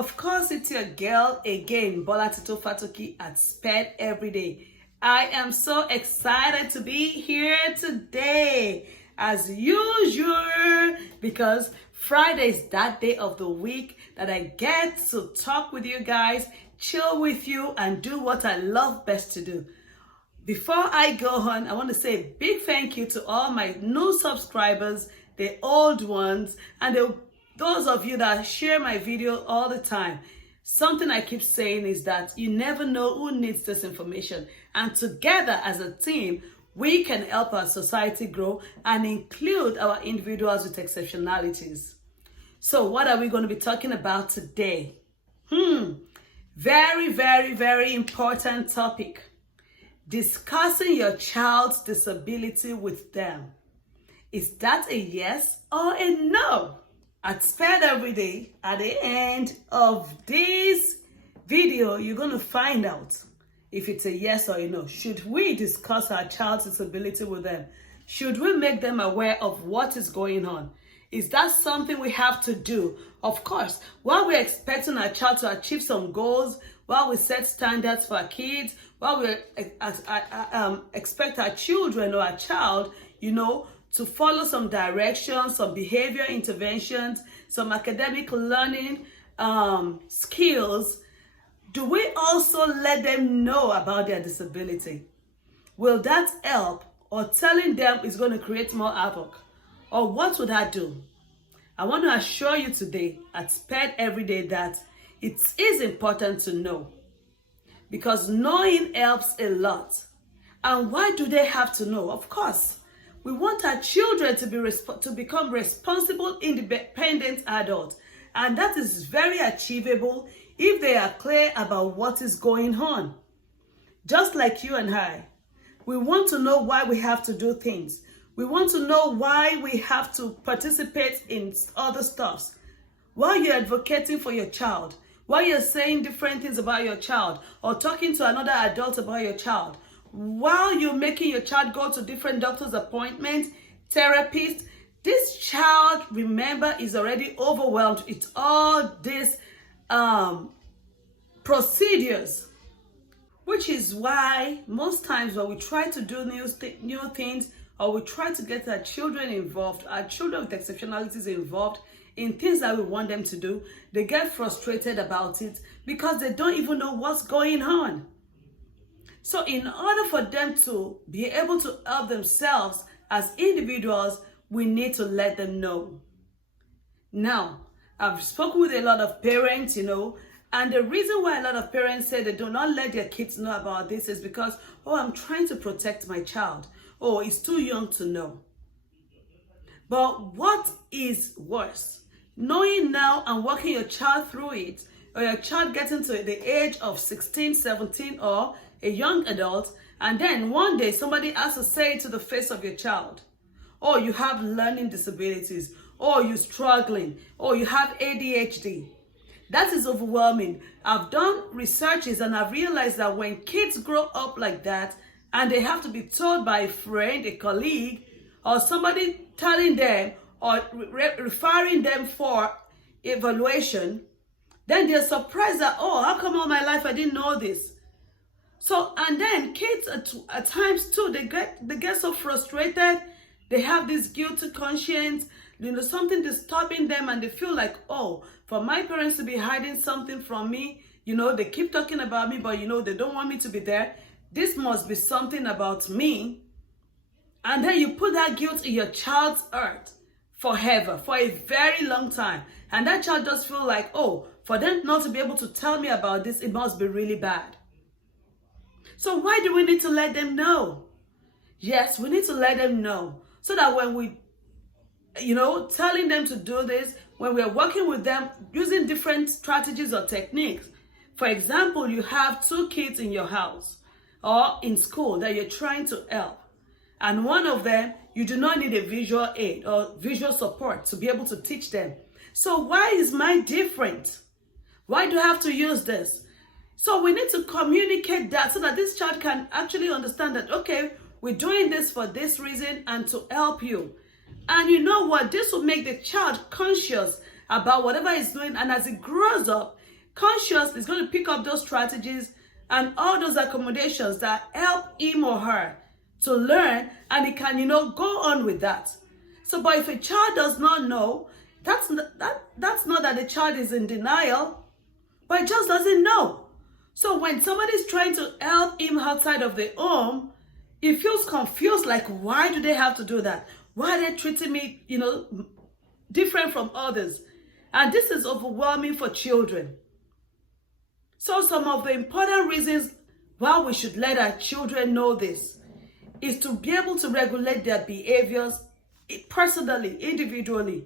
Of course, it's your girl again, Bola Tito Fatoki at Sped Everyday. I am so excited to be here today, as usual, because Friday is that day of the week that I get to talk with you guys, chill with you, and do what I love best to do. Before I go on, I want to say a big thank you to all my new subscribers, the old ones, and those of you that share my video all the time. Something I keep saying is that you never know who needs this information. And together as a team, we can help our society grow and include our individuals with exceptionalities. So what are we going to be talking about today? Very, very, very important topic. Discussing your child's disability with them. Is that a yes or a no? At Sped Everyday, at the end of this video, you're going to find out if it's a yes or a no. Should we discuss our child's disability with them? Should we make them aware of what is going on? Is that something we have to do? Of course, while we're expecting our child to achieve some goals, while we set standards for our kids, while we expect our children or our child, to follow some directions, some behavior interventions, some academic learning skills, do we also let them know about their disability? Will that help, or telling them is going to create more havoc? Or what would that do? I want to assure you today at Sped Everyday that it is important to know, because knowing helps a lot. And why do they have to know? Of course, we want our children to become responsible, independent adults. And that is very achievable if they are clear about what is going on. Just like you and I, we want to know why we have to do things. We want to know why we have to participate in other stuffs. While you're advocating for your child, while you're saying different things about your child, or talking to another adult about your child, while you're making your child go to different doctor's appointments, therapists, this child, remember, is already overwhelmed with all these procedures. Which is why most times when we try to do new things, or we try to get our children involved, our children with exceptionalities involved in things that we want them to do, they get frustrated about it because they don't even know what's going on. So in order for them to be able to help themselves as individuals, we need to let them know. Now, I've spoken with a lot of parents, and the reason why a lot of parents say they do not let their kids know about this is because, I'm trying to protect my child. He's too young to know. But what is worse? Knowing now and walking your child through it, or your child getting to the age of 16, 17, or a young adult, and then one day somebody has to say to the face of your child, you have learning disabilities, you're struggling, you have ADHD. That is overwhelming. I've done researches and I've realized that when kids grow up like that and they have to be told by a friend, a colleague, or somebody telling them or referring them for evaluation, then they're surprised that, how come all my life I didn't know this? So, and then kids at times too, they get so frustrated. They have this guilty conscience, something disturbing them, and they feel like, for my parents to be hiding something from me, they keep talking about me, but they don't want me to be there. This must be something about me. And then you put that guilt in your child's heart forever, for a very long time. And that child just feel like, for them not to be able to tell me about this, it must be really bad. So why do we need to let them know? Yes, we need to let them know so that when we, telling them to do this, when we are working with them using different strategies or techniques. For example, you have two kids in your house or in school that you're trying to help. And one of them, you do not need a visual aid or visual support to be able to teach them. So why is mine different? Why do I have to use this? So we need to communicate that so that this child can actually understand that, we're doing this for this reason and to help you. And you know what? This will make the child conscious about whatever he's doing. And as he grows up, consciously is going to pick up those strategies and all those accommodations that help him or her to learn, and he can, go on with that. So, but if a child does not know, that's not that the child is in denial, but it just doesn't know. So when somebody is trying to help him outside of the home, he feels confused, like, why do they have to do that? Why are they treating me, different from others? And this is overwhelming for children. So some of the important reasons why we should let our children know this is to be able to regulate their behaviors personally, individually.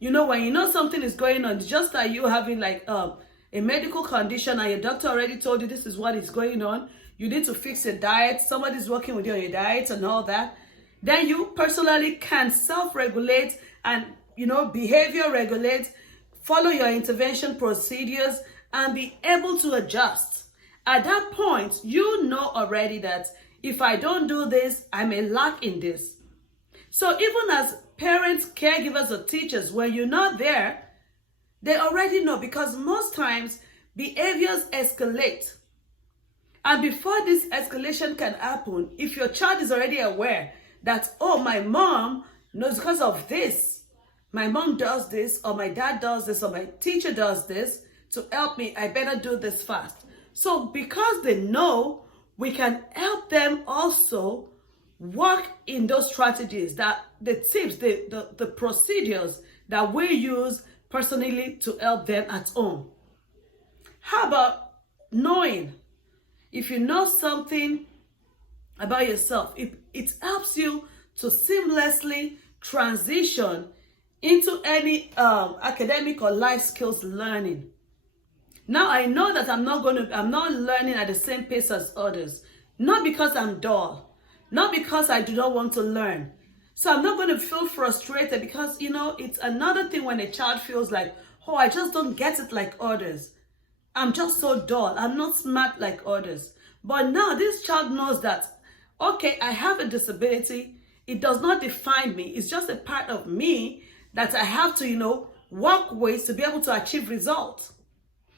When you know something is going on, it's just like you having like a medical condition and your doctor already told you this is what is going on. You need to fix your diet. Somebody's working with you on your diet and all that. Then you personally can self-regulate and, behavior regulate, follow your intervention procedures, and be able to adjust. At that point, you know already that if I don't do this, I may lack in this. So even as parents, caregivers, or teachers, when you're not there, they already know, because most times behaviors escalate. And before this escalation can happen, if your child is already aware that, oh, my mom knows because of this, my mom does this, or my dad does this, or my teacher does this to help me, I better do this fast. So because they know, we can help them also work in those strategies, that the tips, the procedures that we use personally to help them at home. How about knowing? If you know something about yourself, it helps you to seamlessly transition into any academic or life skills learning. Now I know that I'm not learning at the same pace as others, not because I'm dull, not because I do not want to learn. So I'm not going to feel frustrated, because, it's another thing when a child feels like, oh, I just don't get it like others. I'm just so dull. I'm not smart like others. But now this child knows that, okay, I have a disability. It does not define me. It's just a part of me that I have to, work with to be able to achieve results.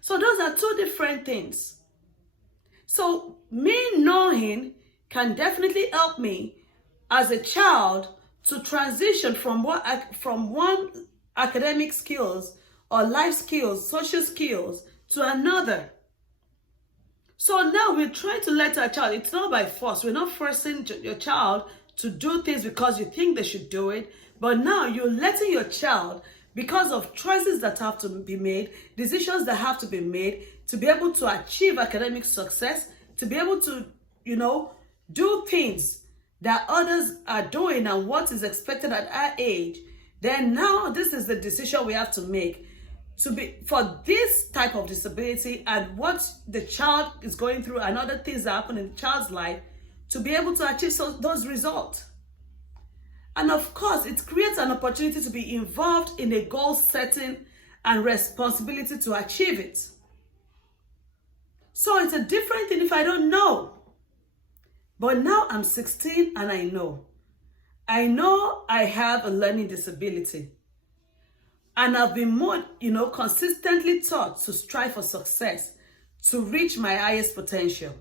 So those are two different things. So me knowing can definitely help me as a child to transition from one academic skills or life skills, social skills, to another. So now we're trying to let our child, it's not by force. We're not forcing your child to do things because you think they should do it. But now you're letting your child, because of choices that have to be made, decisions that have to be made to be able to achieve academic success, to be able to, do things that others are doing and what is expected at our age. Then now this is the decision we have to make for this type of disability and what the child is going through and other things that happen in the child's life, to be able to achieve those results. And of course, it creates an opportunity to be involved in a goal setting and responsibility to achieve it. So it's a different thing if I don't know. But now I'm 16 and I know. I know I have a learning disability. And I've been more, consistently taught to strive for success, to reach my highest potential.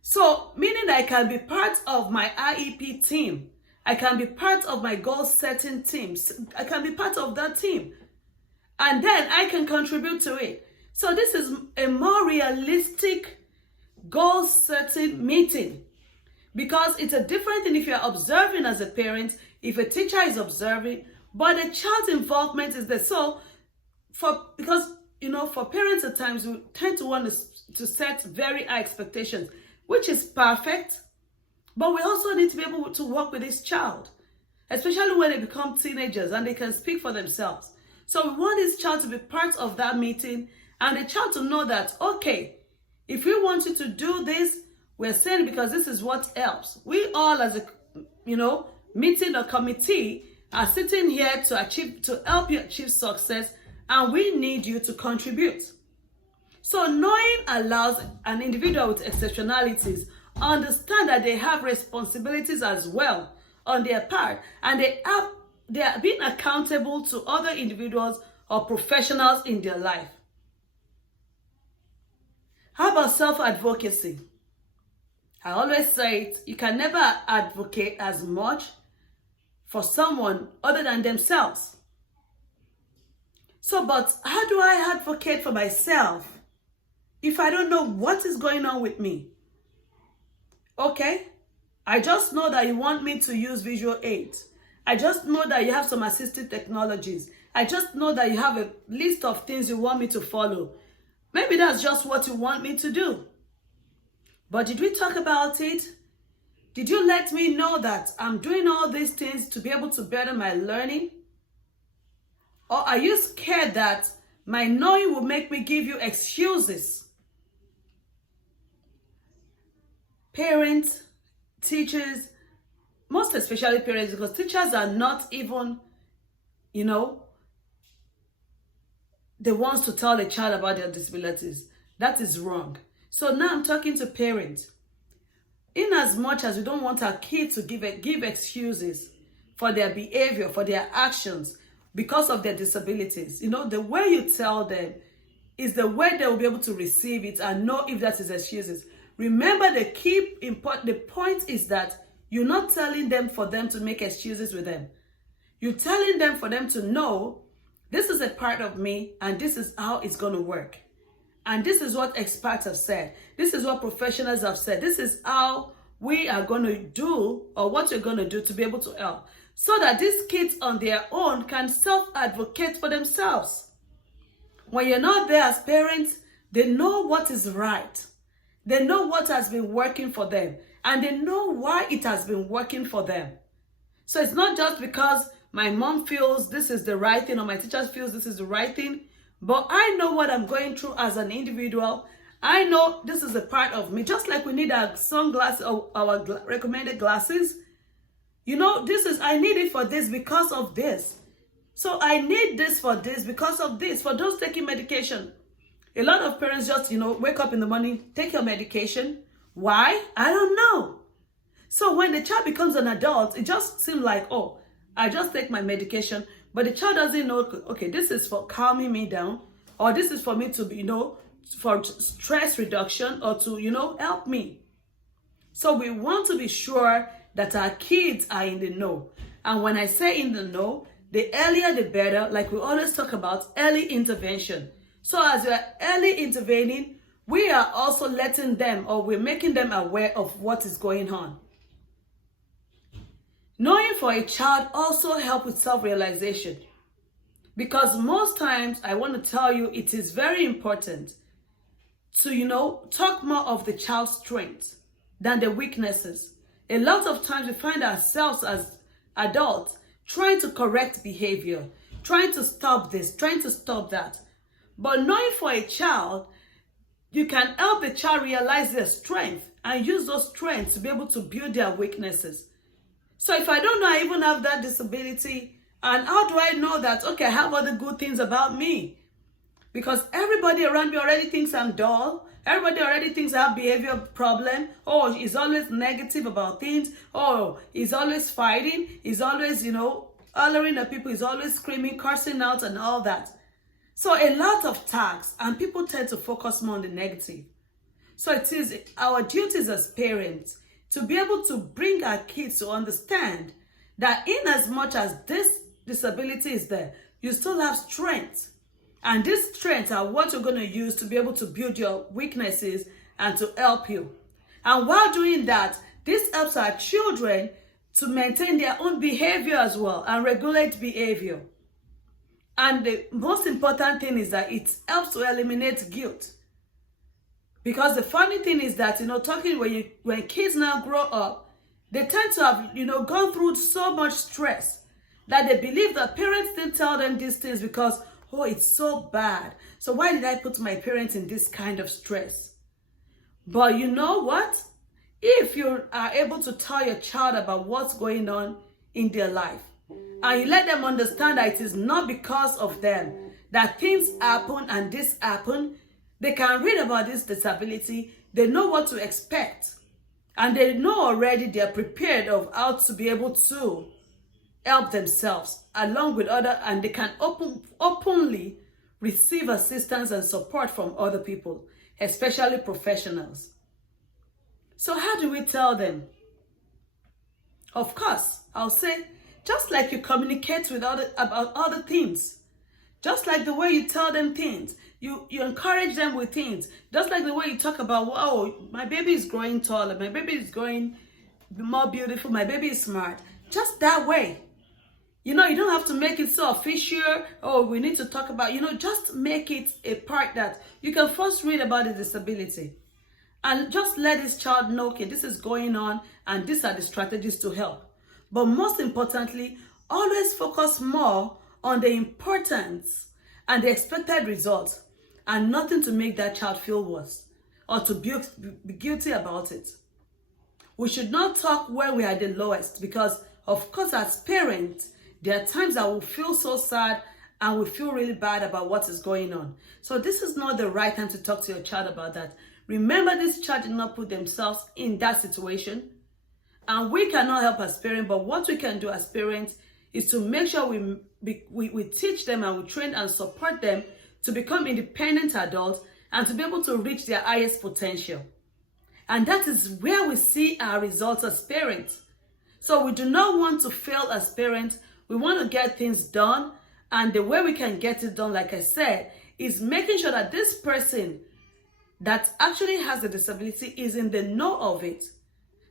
So, meaning that I can be part of my IEP team. I can be part of my goal-setting teams. I can be part of that team. And then I can contribute to it. So this is a more realistic goal-setting meeting. Because it's a different thing if you're observing as a parent, if a teacher is observing, but the child's involvement is there. So, because for parents at times, we tend to want to set very high expectations, which is perfect. But we also need to be able to work with this child, especially when they become teenagers and they can speak for themselves. So we want this child to be part of that meeting, and the child to know that, okay, if we want you to do this, we're saying because this is what helps. We all as a, meeting or committee are sitting here to help you achieve success, and we need you to contribute. So knowing allows an individual with exceptionalities understand that they have responsibilities as well on their part, and they are being accountable to other individuals or professionals in their life. How about self-advocacy? I always say it, you can never advocate as much for someone other than themselves. So, but how do I advocate for myself if I don't know what is going on with me? Okay, I just know that you want me to use visual aids. I just know that you have some assistive technologies. I just know that you have a list of things you want me to follow. Maybe that's just what you want me to do. But did we talk about it? Did you let me know that I'm doing all these things to be able to better my learning? Or are you scared that my knowing will make me give you excuses? Parents, teachers, most especially parents, because teachers are not even, the ones to tell a child about their disabilities. That is wrong. So now I'm talking to parents. In as much as we don't want our kids to give excuses for their behavior, for their actions, because of their disabilities, the way you tell them is the way they will be able to receive it and know if that is excuses. Remember, the point is that you're not telling them for them to make excuses with them. You're telling them for them to know this is a part of me and this is how it's going to work. And this is what experts have said. This is what professionals have said. This is how we are going to do, or what you're going to do to be able to help. So that these kids on their own can self-advocate for themselves. When you're not there as parents, they know what is right. They know what has been working for them. And they know why it has been working for them. So it's not just because my mom feels this is the right thing or my teacher feels this is the right thing. But I know what I'm going through as an individual. I know this is a part of me. Just like we need our sunglasses or our recommended glasses. I need it for this because of this. So I need this for this because of this. For those taking medication. A lot of parents just, wake up in the morning, take your medication. Why? I don't know. So when the child becomes an adult, it just seems like, oh, I just take my medication. But the child doesn't know, okay, this is for calming me down. Or this is for me to, for stress reduction or to, help me. So we want to be sure that our kids are in the know. And when I say in the know, the earlier the better, like we always talk about early intervention. So as we're early intervening, we are also letting them, or we're making them aware of what is going on. Knowing for a child also helps with self-realization. Because most times, I want to tell you, it is very important to, talk more of the child's strengths than the weaknesses. A lot of times we find ourselves as adults trying to correct behavior, trying to stop this, trying to stop that. But knowing for a child, you can help the child realize their strength and use those strengths to be able to build their weaknesses. So if I don't know I even have that disability, and how do I know that, okay, I have other good things about me? Because everybody around me already thinks I'm dull. Everybody already thinks I have behavior problem. Oh, he's always negative about things. Oh, he's always fighting. He's always, hollering at people. He's always screaming, cursing out and all that. So a lot of tags, and people tend to focus more on the negative. So it is our duties as parents to be able to bring our kids to understand that in as much as this disability is there, you still have strength. And these strengths are what you're going to use to be able to build your weaknesses and to help you. And while doing that, this helps our children to maintain their own behavior as well and regulate behavior. And the most important thing is that it helps to eliminate guilt. Because the funny thing is that, when kids now grow up, they tend to have, gone through so much stress that they believe that parents didn't tell them these things because, oh, it's so bad. So why did I put my parents in this kind of stress? But you know what? If you are able to tell your child about what's going on in their life, and you let them understand that it is not because of them, that things happen and this happen, they can read about this disability, they know what to expect, and they know already they're prepared of how to be able to help themselves along with other, and they can openly receive assistance and support from other people. especially professionals. So how do we tell them? Of course, I'll say, just like you communicate with about other things, just like the way you tell them things, you encourage them with things, just like the way you talk about, oh, my baby is growing taller, my baby is growing more beautiful, my baby is smart. Just that way. You don't have to make it so official. Oh, we need to talk about, just make it a part that you can first read about the disability. And just let this child know, okay, this is going on and these are the strategies to help. But most importantly, always focus more on the importance and the expected results and nothing to make that child feel worse or to be guilty about it. We should not talk when we are the lowest because, of course, as parents, there are times that we feel so sad and we feel really bad about what is going on. So this is not the right time to talk to your child about that. Remember, this child did not put themselves in that situation. And we cannot help as parents, but what we can do as parents is to make sure we teach them and we train and support them to become independent adults and to be able to reach their highest potential. And that is where we see our results as parents. So we do not want to fail as parents. We want to get things done. And the way we can get it done, like I said, is making sure that this person that actually has a disability is in the know of it.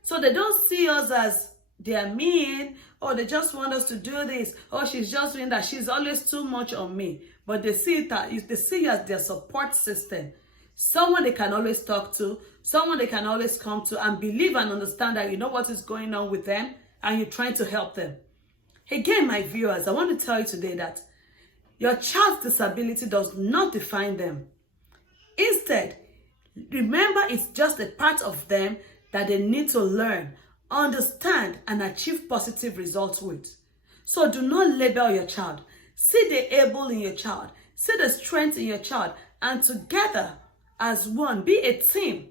So they don't see us as they are mean, or they just want us to do this, or she's just doing that, she's always too much on me. But they see it as their support system. Someone they can always talk to, someone they can always come to and believe and understand that you know what is going on with them and you're trying to help them. Again, my viewers, I want to tell you today that your child's disability does not define them. Instead, remember it's just a part of them that they need to learn, understand, and achieve positive results with. So do not label your child. See the able in your child. See the strength in your child. And together, as one, be a team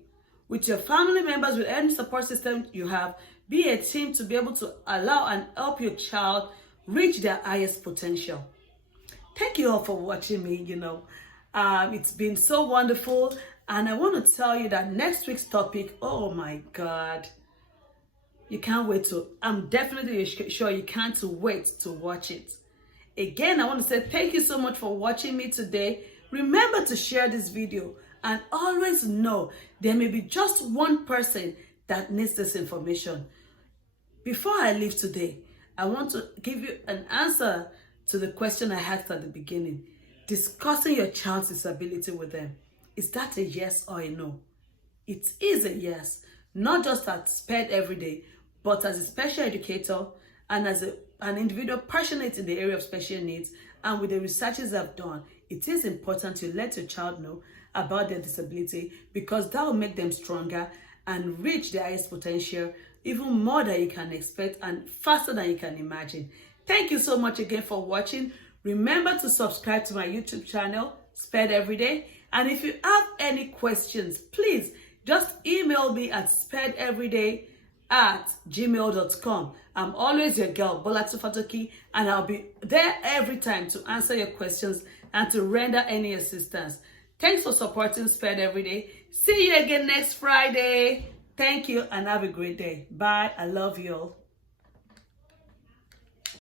with your family members, with any support system you have. Be a team to be able to allow and help your child reach their highest potential. Thank you all for watching me. It's been so wonderful. And I want to tell you that next week's topic, oh my God, you can't wait to, I'm definitely sure you can't wait to watch it. Again, I want to say thank you so much for watching me today. Remember to share this video and always know there may be just one person that needs this information. Before I leave today, I want to give you an answer to the question I asked at the beginning. Discussing your child's disability with them. Is that a yes or a no? It is a yes. Not just at SPED every day, but as a special educator and as an individual passionate in the area of special needs, and with the researches I've done, it is important to let your child know about their disability because that will make them stronger and reach their highest potential even more than you can expect and faster than you can imagine. Thank you so much again for watching. Remember to subscribe to my YouTube channel, SPED Everyday. And if you have any questions, please just email me at spedeveryday@gmail.com. I'm always your girl, Bola Tufatoki, and I'll be there every time to answer your questions and to render any assistance. Thanks for supporting SPED Everyday. See you again next Friday. Thank you and have a great day. Bye. I love you all.